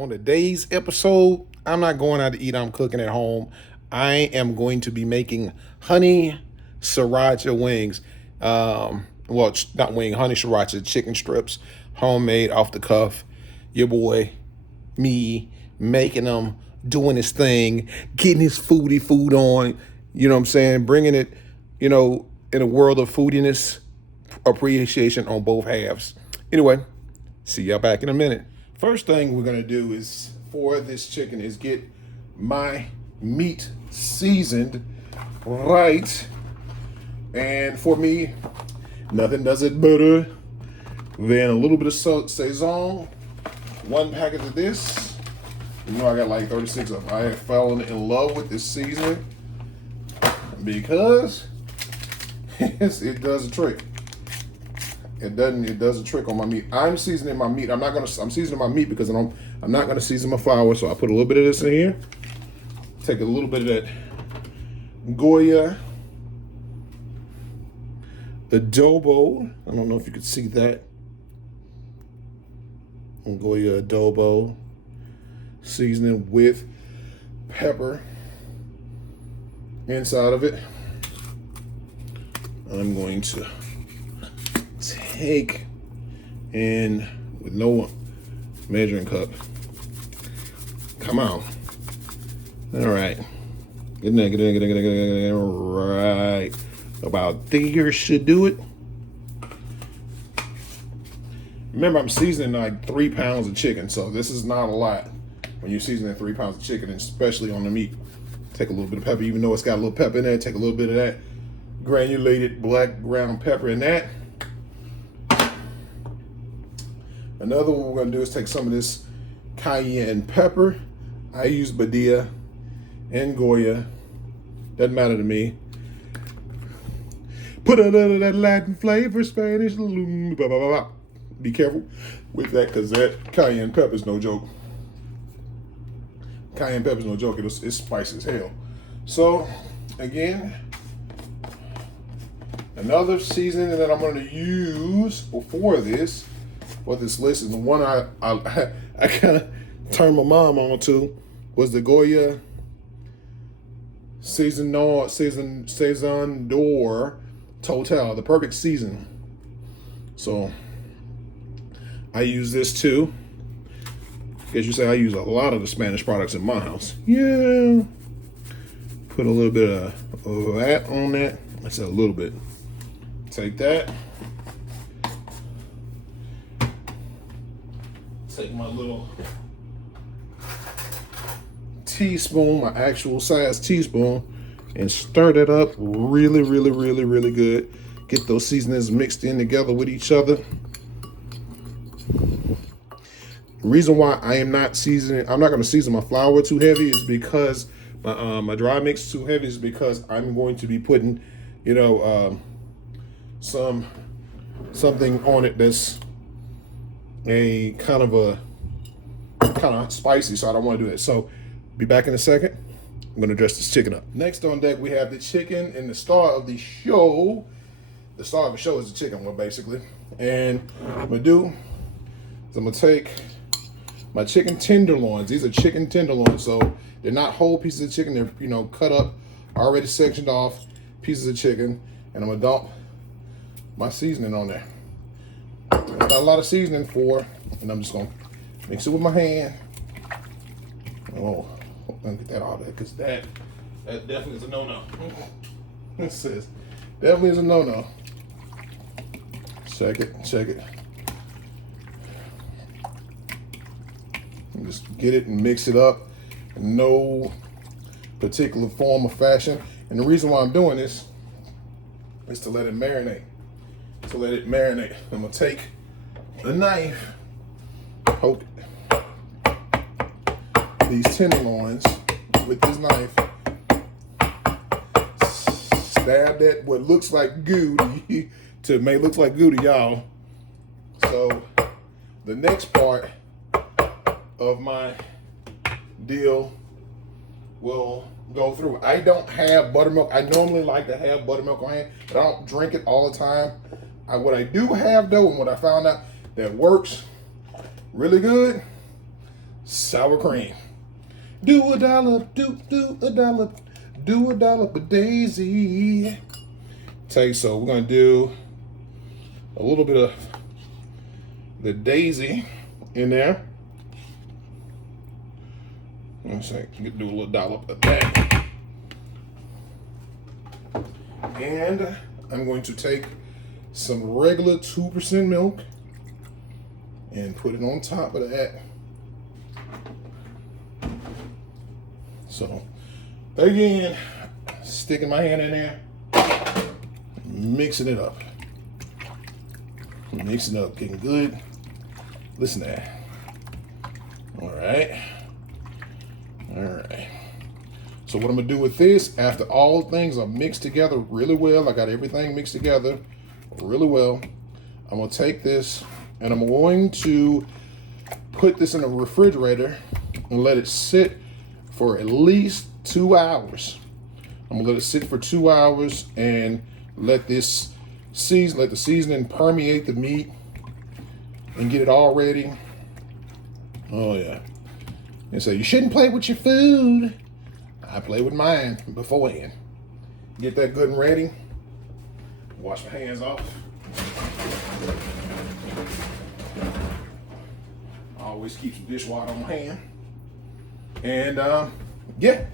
on today's episode, I'm not going out to eat, I'm cooking at home. I am going to be making honey sriracha wings. Not wing, honey sriracha chicken strips, homemade off the cuff. Your boy, me, making them, doing his thing, getting his foodie food on, you know what I'm saying? Bringing it, in a world of foodiness, appreciation on both halves. Anyway, see y'all back in a minute. First thing we're gonna do is for this chicken is get my meat seasoned right. And for me, nothing does it better than a little bit of Saison. One packet of this. You know I got like 36 of them. I have fallen in love with this seasoning because it does a trick. It does a trick on my meat. I'm seasoning my meat. I'm seasoning my meat because I'm not gonna season my flour. So I put a little bit of this in here. Take a little bit of that Goya adobo. I don't know if you could see that. Goya adobo. Seasoning with pepper inside of it. I'm going to take in with no measuring cup. Come on. All right. Good night. Right. About there should do it. Remember, I'm seasoning like 3 pounds of chicken, so this is not a lot when you're seasoning 3 pounds of chicken, especially on the meat. Take a little bit of pepper, even though it's got a little pepper in there. Take a little bit of that granulated black ground pepper in that. Another one we're gonna do is take some of this cayenne pepper. I use Badia and Goya. Doesn't matter to me. Put a little of that Latin flavor, Spanish. Be careful with that because that cayenne pepper is no joke. Cayenne pepper is no joke. It's spicy as hell. So, again, another seasoning that I'm going to use for this list, and the one I kind of turned my mom on to was the Goya Saison d'Or Total, the perfect season. So I use this too. Because you say I use a lot of the Spanish products in my house. Yeah. Put a little bit of that on that. I said a little bit. Take that. Take my little teaspoon, my actual size teaspoon, and stir that up really, really, really, really good. Get those seasonings mixed in together with each other. The reason why I'm not going to season my flour too heavy is because my dry mix too heavy is because I'm going to be putting, something on it that's a kind of spicy, so I don't want to do that. So be back in a second. I'm going to dress this chicken up. Next on deck, we have the chicken, and the star of the show. The star of the show is the chicken one, basically. And what I'm going to do is I'm going to take my chicken tenderloins. These are chicken tenderloins, so they're not whole pieces of chicken. They're, cut up, already sectioned off pieces of chicken. And I'm going to dump my seasoning on there. I've got a lot of seasoning for, and I'm just going to mix it with my hand. Oh, I'm going to get that out of there, because that definitely is a no-no. It says, definitely is a no-no. Check it. And just get it and mix it up in no particular form or fashion. And the reason why I'm doing this is to let it marinate. I'm going to take a knife, poke these tenderloins with this knife, stab that what looks like goo looks like goo to y'all. So the next part of my deal will go through. I don't have buttermilk. I normally like to have buttermilk on hand, but I don't drink it all the time. What I do have though, and what I found out that works really good, sour cream. Do a dollop, do a dollop, do a dollop of Daisy. So we're gonna do a little bit of the Daisy in there. One second, do a little dollop of that. And I'm going to take some regular 2% milk and put it on top of that. So again, sticking my hand in there, mixing it up. Mixing it up, getting good. Listen to that. All right. All right. So what I'm gonna do with this, after all things are mixed together really well, I got everything mixed together really well, I'm gonna take this and I'm going to put this in the refrigerator and let it sit for at least 2 hours. I'm gonna let it sit for 2 hours and let the seasoning permeate the meat and get it all ready. Oh yeah. And so you shouldn't play with your food. I play with mine beforehand. Get that good and ready. Wash my hands off. Always keep some dishwater on hand. And yeah,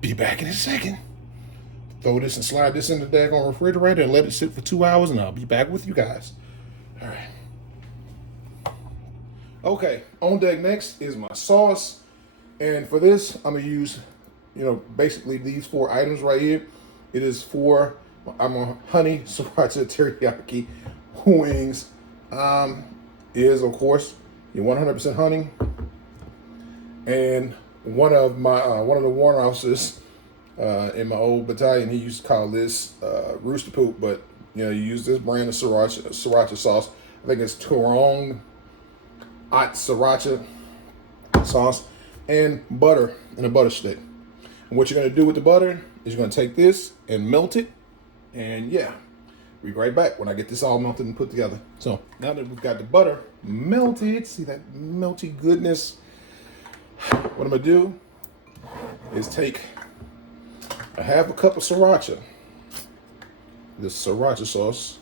be back in a second. Throw this and slide this in the daggone refrigerator and let it sit for 2 hours, and I'll be back with you guys. All right. Okay, on deck next is my sauce. And for this, I'm gonna use, basically these 4 items right here. It is I'm a honey sriracha teriyaki wings. Is of course your 100% honey. And one of the Warnhouses in my old battalion, he used to call this rooster poop, but you use this brand of sriracha sauce. I think it's Torong hot sriracha sauce and butter in a butter stick. And what you're gonna do with the butter is you're gonna take this and melt it, and yeah, be right back when I get this all melted and put together. So now that we've got the butter melted, see that melty goodness. What I'm gonna do is take a half a cup of sriracha, this sriracha sauce.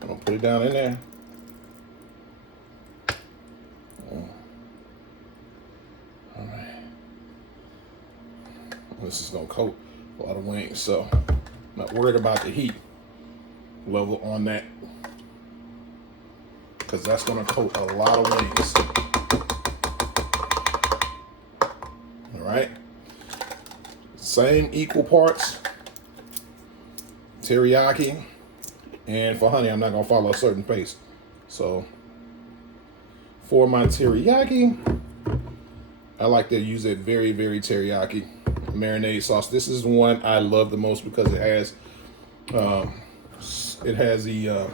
I'm gonna put it down in there. All right. This is gonna coat a lot of wings, so I'm not worried about the heat level on that, because that's gonna coat a lot of wings. All right. Same equal parts teriyaki, and for honey, I'm not gonna follow a certain pace. So for my teriyaki, I like to use a very, very teriyaki marinade sauce. This is the one I love the most because it has the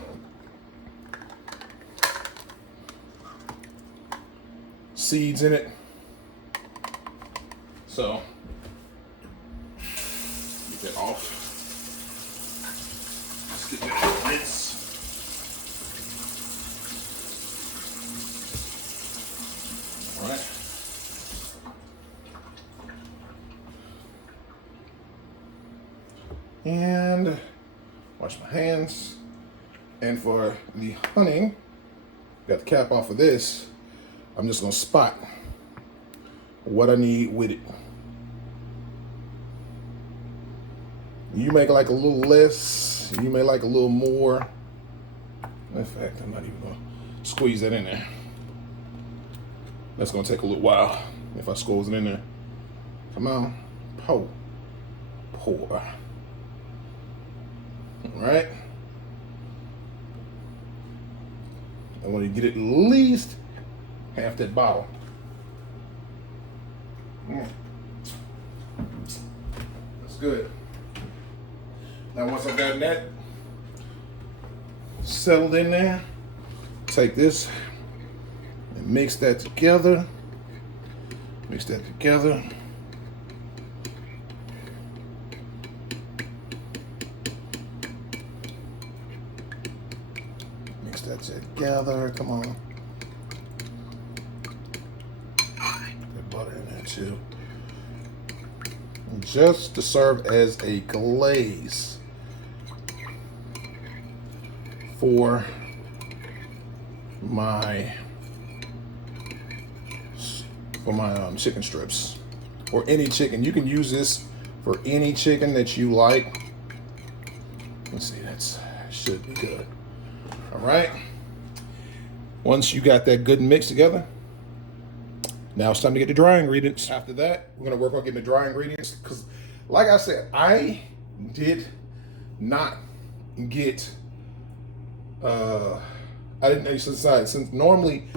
seeds in it. So get that off. Let's get that rinse. All right. And wash my hands. And for the honey, got the cap off of this. I'm just gonna spot what I need with it. You make like a little less, you may like a little more. In fact, I'm not even gonna squeeze that in there. That's gonna take a little while if I squeeze it in there. Come on, pour. All right. I want to get at least half that bottle. That's good. Now once I've gotten that settled in there, take this and mix that together. Mix that together. Mix that together. Come on. too. Just to serve as a glaze for my chicken strips, or any chicken. You can use this for any chicken that you like. Let's see, that should be good. All right. Once you got that good mix together, now it's time to get the dry ingredients. After that, we're gonna work on getting the dry ingredients, because like I said, I did not get, I didn't, since normally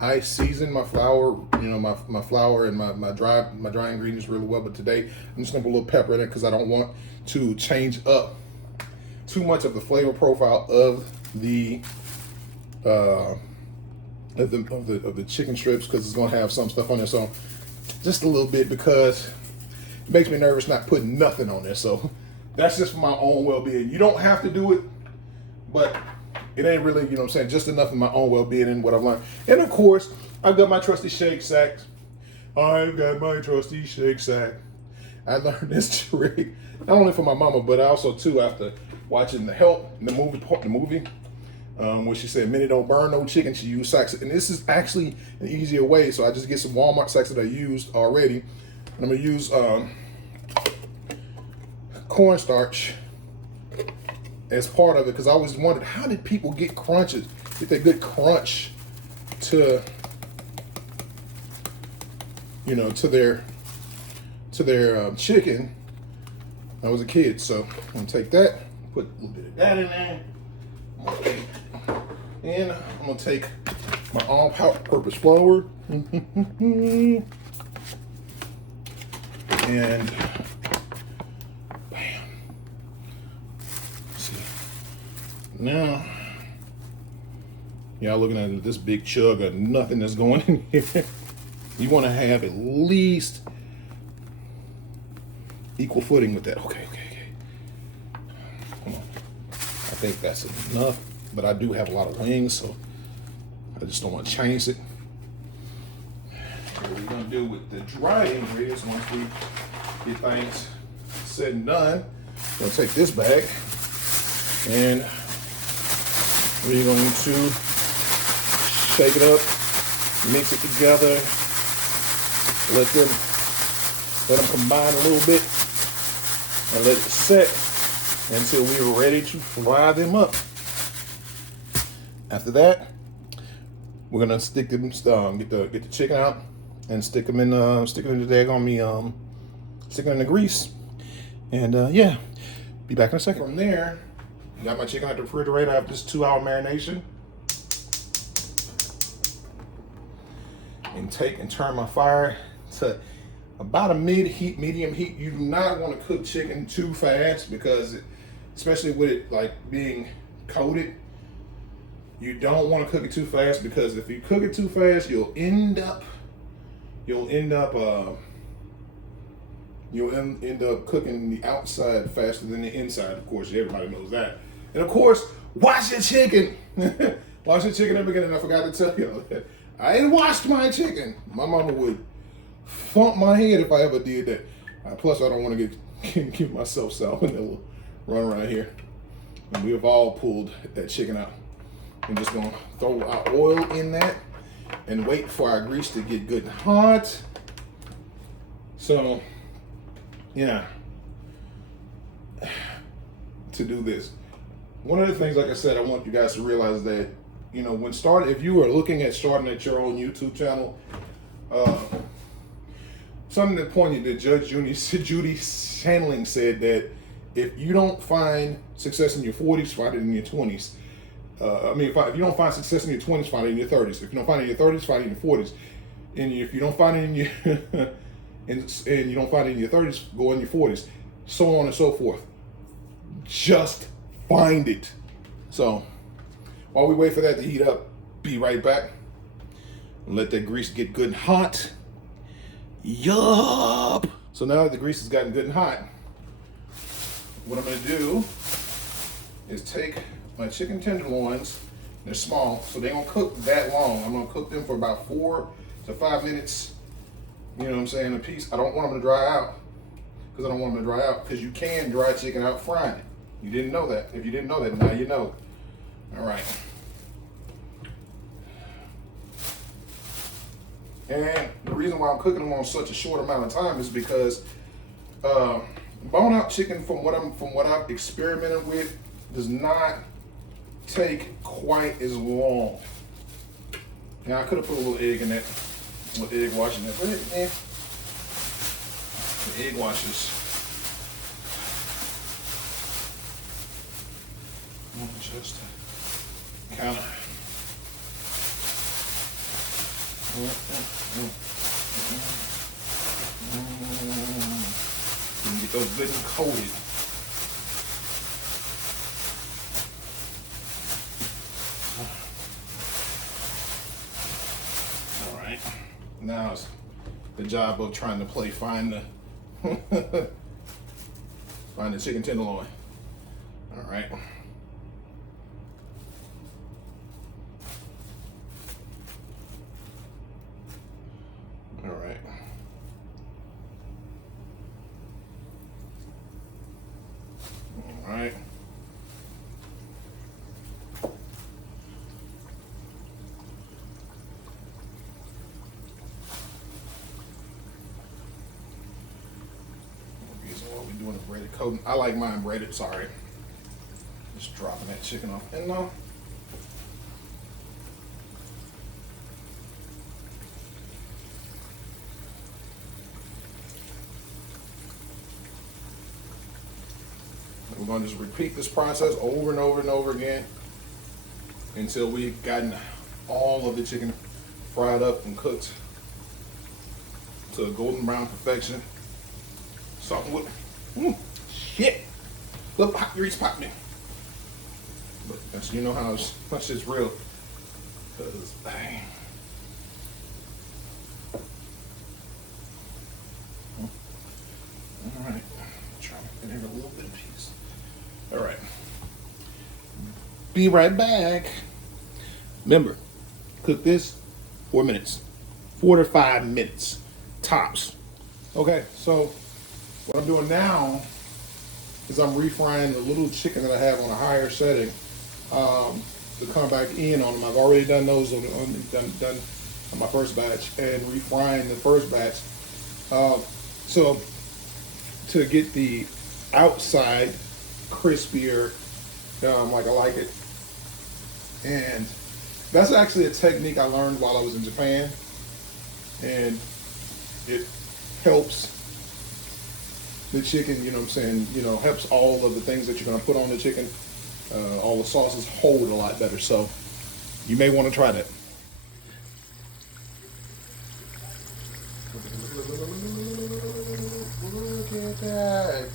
I season my flour, my flour and my dry ingredients really well, but today I'm just gonna put a little pepper in it because I don't want to change up too much of the flavor profile of the chicken strips, because it's gonna have some stuff on there. So just a little bit, because it makes me nervous not putting nothing on there. So that's just for my own well-being. You don't have to do it, but it ain't really, you know what I'm saying, just enough for my own well-being and what I've learned. And of course, I've got my trusty shake sack. I've got my trusty shake sack. I learned this trick not only from my mama, but also too after watching The Help, the movie, where she said, "Minnie don't burn no chicken, she used sacks." And this is actually an easier way. So I just get some Walmart sacks that I used already, and I'm gonna use cornstarch as part of it, because I always wondered, how did people get that good crunch to, to their chicken. I was a kid, so I'm gonna take that, put a little bit of that in there, and I'm gonna take my all-purpose flour and bam. See, now y'all looking at this big chug of nothing that's going in here. You want to have at least equal footing with that. Okay. Come on. I think that's enough, but I do have a lot of wings, so I just don't want to change it. What we're going to do with the dry ingredients, once we get things said and done, I'm going to take this bag and we're going to shake it up, mix it together, let them combine a little bit, and let it set until we are ready to fry them up. After that, we're gonna stick them, get the chicken out and stick them in the grease, and yeah, be back in a second. From there, got my chicken out the refrigerator. I have this 2-hour marination, and take and turn my fire to about a medium heat. You do not want to cook chicken too fast, because especially with it like being coated, you don't want to cook it too fast, because if you cook it too fast, you'll end up cooking the outside faster than the inside. Of course, everybody knows that. And of course, wash your chicken. Wash your chicken in the beginning. I forgot to tell you that. I ain't washed my chicken. My mama would thump my head if I ever did that. Plus, I don't want to give myself salmonella run around here. And we have all pulled that chicken out. I'm just gonna throw our oil in that and wait for our grease to get good and hot. So, yeah, to do this. One of the things, like I said, I want you guys to realize that, if you are looking at starting at your own YouTube channel, something that pointed that Judge Judy Shandling said that if you don't find success in your 40s, find it in your 20s. If you don't find success in your 20s, find it in your 30s. If you don't find it in your 30s, find it in your 40s. And if you don't find it in your and you don't find it in your 30s, go in your 40s. So on and so forth. Just find it. So while we wait for that to heat up, be right back. Let that grease get good and hot. Yup. So now that the grease has gotten good and hot, what I'm gonna do is take my chicken tenderloins. They're small, so they don't cook that long. I'm gonna cook them for about 4 to 5 minutes You know what I'm saying? A piece. I don't want them to dry out because I don't want them to dry out because you can dry chicken out frying it. You didn't know that. If you didn't know that, now you know. All right. And the reason why I'm cooking them on such a short amount of time is because bone out chicken, from what I've experimented with, does not take quite as long. Now I could have put a little egg in that, a little egg wash in there, but the egg washes. Just kind of. Get those good and coated. All right. Now it's the job of trying to find the find the chicken tenderloin. All right. All right. All right. We're doing a breaded coating. I like mine breaded, sorry. Just dropping that chicken off. And no. We're going to just repeat this process over and over and over again until we've gotten all of the chicken fried up and cooked to a golden brown perfection. Something with, shit. Look, hot grease popped me. But that's, you know how much it's real. Cause dang. All right, try to get in a little bit of peace. All right, be right back. Remember, cook this 4 minutes, 4 to 5 minutes tops. Okay, so what I'm doing now is I'm refrying the little chicken that I have on a higher setting to come back in on them. I've already done those on my first batch and refrying the first batch. So to get the outside crispier, like I like it. And that's actually a technique I learned while I was in Japan, and it helps the chicken, you know what I'm saying, helps all of the things that you're going to put on the chicken, all the sauces hold a lot better. So you may want to try that. Look at that.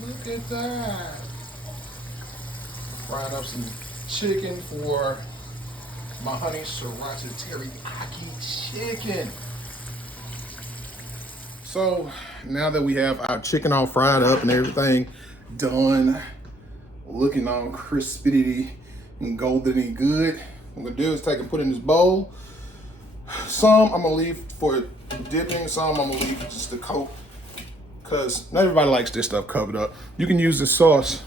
Look at that. Frying up some chicken for my honey sriracha teriyaki chicken. So now that we have our chicken all fried up and everything done, looking all crispy and golden good, what I'm gonna do is take and put in this bowl. Some I'm gonna leave for dipping, some I'm gonna leave just to coat, because not everybody likes this stuff covered up. You can use this sauce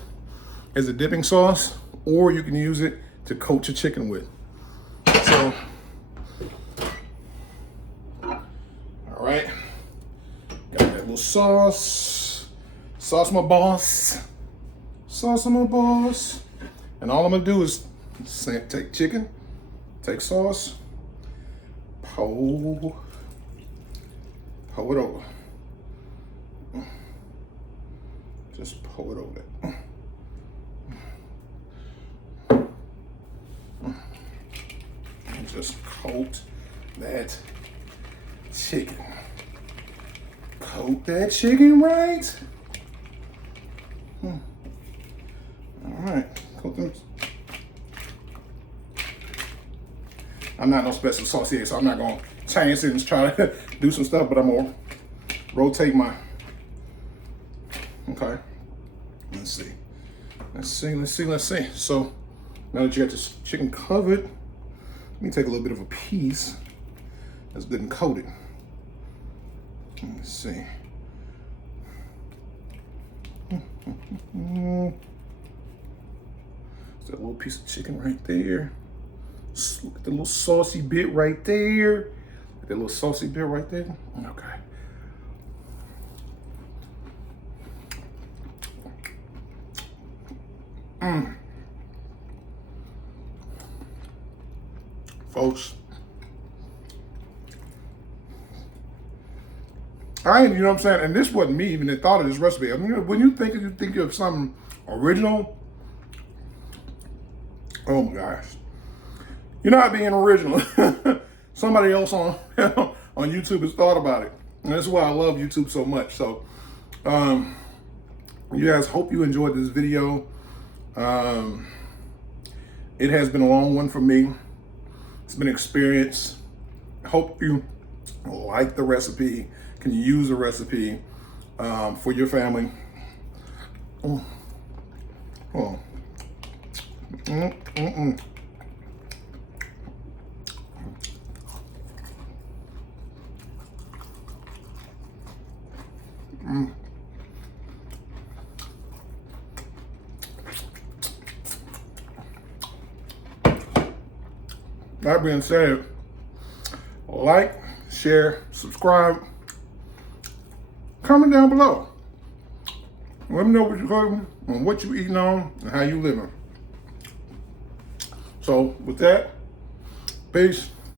as a dipping sauce, or you can use it to coat your chicken with. So, all right, got that little sauce. Sauce my boss. Sauce my boss. And all I'm gonna do is take chicken, take sauce, pour it over. Just pour it over there. And just coat that chicken. Coat that chicken right. All right, coat them. I'm not no special saucier, so I'm not gonna change it and try to do some stuff, but I'm gonna rotate my, okay. Let's see. So now that you got this chicken covered, let me take a little bit of a piece that's been coated. Let's see. That little piece of chicken right there. The little saucy bit right there. That little saucy bit right there. Okay. Folks, you know what I'm saying? And this wasn't me even that thought of this recipe. I mean, when you think of something original, oh my gosh. You're not being original. Somebody else on on YouTube has thought about it. And that's why I love YouTube so much. So, you guys, hope you enjoyed this video. It has been a long one for me. It's been an experience. Hope you like the recipe. Can you use the recipe for your family? Oh. That being said, like, share, subscribe, comment down below. Let me know what you're cooking and what you're eating on and how you living. So with that, peace.